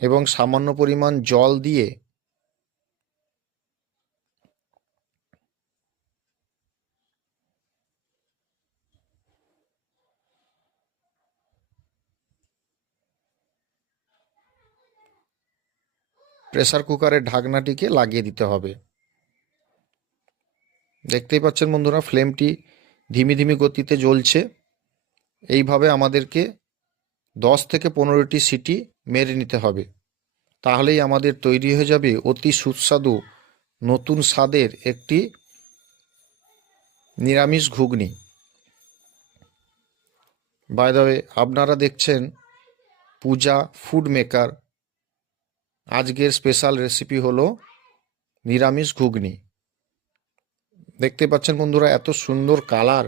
এবং সামান্য পরিমাণ জল দিয়ে প্রেসার কুকারের ঢাকনাটিকে লাগিয়ে দিতে হবে। দেখতেই পাচ্ছেন বন্ধুরা, ফ্লেমটি ধিমি ধিমি গতিতে জ্বলছে। এইভাবে আমাদেরকে 10 থেকে 15টি সিটি মেরে নিতে হবে। তাহলেই আমাদের তৈরি হয়ে যাবে অতি সুস্বাদু নতুন স্বাদের একটি নিরামিষ ঘুগনি। বাই দ্য ওয়ে, আপনারা দেখছেন পূজা ফুড মেকার। আজকের স্পেশাল রেসিপি হলো নিরামিষ ঘুগনি। দেখতে পাচ্ছেন বন্ধুরা, এত সুন্দর কালার